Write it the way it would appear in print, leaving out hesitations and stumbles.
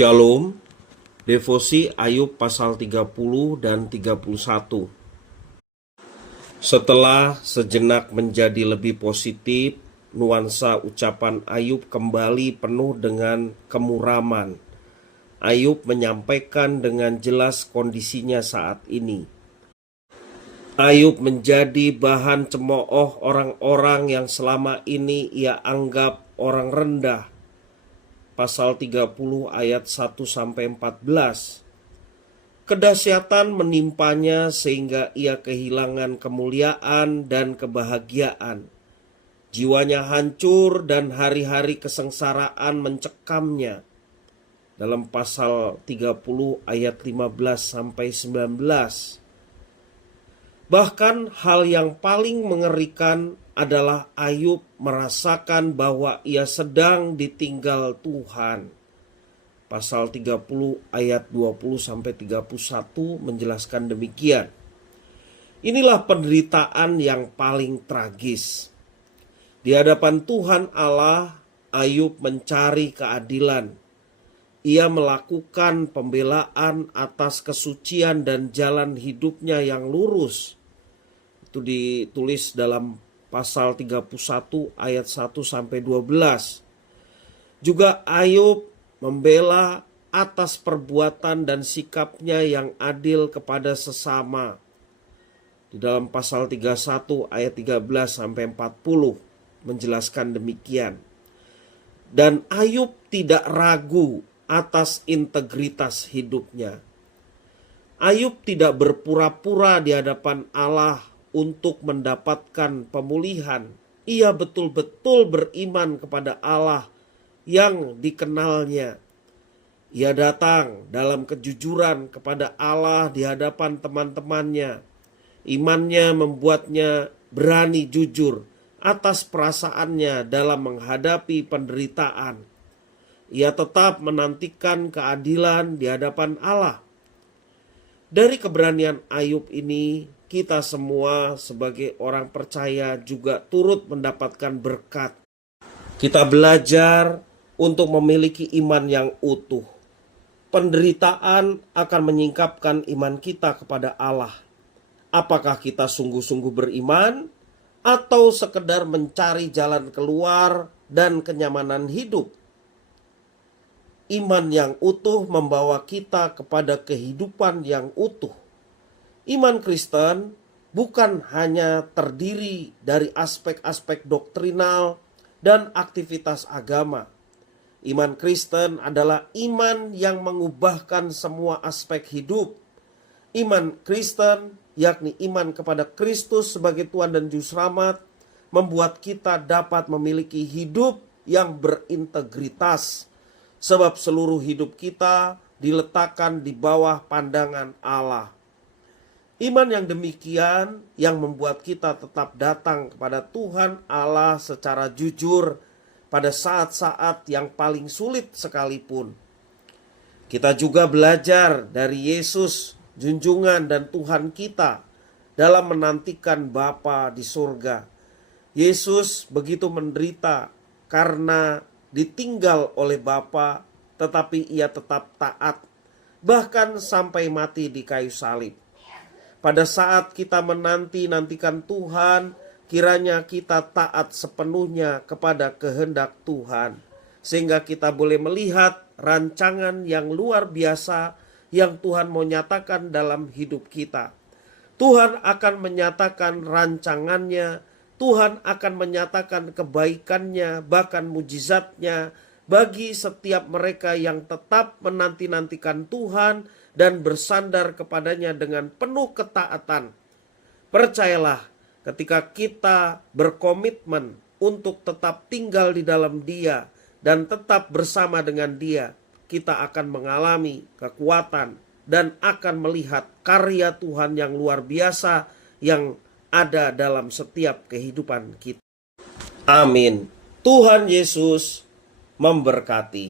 Shalom, devosi Ayub pasal 30 dan 31. Setelah sejenak menjadi lebih positif, nuansa ucapan Ayub kembali penuh dengan kemuraman. Ayub menyampaikan dengan jelas kondisinya saat ini. Ayub menjadi bahan cemooh orang-orang yang selama ini ia anggap orang rendah. Pasal 30 ayat 1-14. Kedahsyatan menimpanya sehingga ia kehilangan kemuliaan dan kebahagiaan. Jiwanya hancur dan hari-hari kesengsaraan mencekamnya. Dalam pasal 30 ayat 15-19. Bahkan hal yang paling mengerikan adalah Ayub merasakan bahwa ia sedang ditinggal Tuhan. Pasal 30 ayat 20-31 menjelaskan demikian. Inilah penderitaan yang paling tragis. Di hadapan Tuhan Allah, Ayub mencari keadilan. Ia melakukan pembelaan atas kesucian dan jalan hidupnya yang lurus. Itu ditulis dalam pasal 31 ayat 1-12. Juga Ayub membela atas perbuatan dan sikapnya yang adil kepada sesama. Di dalam pasal 31 ayat 13-40 menjelaskan demikian. Dan Ayub tidak ragu atas integritas hidupnya. Ayub tidak berpura-pura di hadapan Allah untuk mendapatkan pemulihan. Ia betul-betul beriman kepada Allah yang dikenalnya. Ia datang dalam kejujuran kepada Allah di hadapan teman-temannya. Imannya membuatnya berani jujur atas perasaannya dalam menghadapi penderitaan. Ia tetap menantikan keadilan di hadapan Allah. Dari keberanian Ayub ini, kita semua sebagai orang percaya juga turut mendapatkan berkat. Kita belajar untuk memiliki iman yang utuh. Penderitaan akan menyingkapkan iman kita kepada Allah. Apakah kita sungguh-sungguh beriman atau sekedar mencari jalan keluar dan kenyamanan hidup? Iman yang utuh membawa kita kepada kehidupan yang utuh. Iman Kristen bukan hanya terdiri dari aspek-aspek doktrinal dan aktivitas agama. Iman Kristen adalah iman yang mengubahkan semua aspek hidup. Iman Kristen, yakni iman kepada Kristus sebagai Tuhan dan Juru Selamat, membuat kita dapat memiliki hidup yang berintegritas. Sebab seluruh hidup kita diletakkan di bawah pandangan Allah. Iman yang demikian yang membuat kita tetap datang kepada Tuhan Allah secara jujur pada saat-saat yang paling sulit sekalipun. Kita juga belajar dari Yesus, junjungan dan Tuhan kita dalam menantikan Bapa di surga. Yesus begitu menderita karena ditinggal oleh Bapa, tetapi ia tetap taat, bahkan sampai mati di kayu salib. Pada saat kita menantikan Tuhan, kiranya kita taat sepenuhnya kepada kehendak Tuhan, sehingga kita boleh melihat rancangan yang luar biasa yang Tuhan mau nyatakan dalam hidup kita. Tuhan akan menyatakan rancangannya, Tuhan akan menyatakan kebaikannya, bahkan mujizatnya bagi setiap mereka yang tetap menanti-nantikan Tuhan dan bersandar kepadanya dengan penuh ketaatan. Percayalah, ketika kita berkomitmen untuk tetap tinggal di dalam Dia dan tetap bersama dengan Dia, kita akan mengalami kekuatan dan akan melihat karya Tuhan yang luar biasa yang ada dalam setiap kehidupan kita. Amin. Tuhan Yesus memberkati.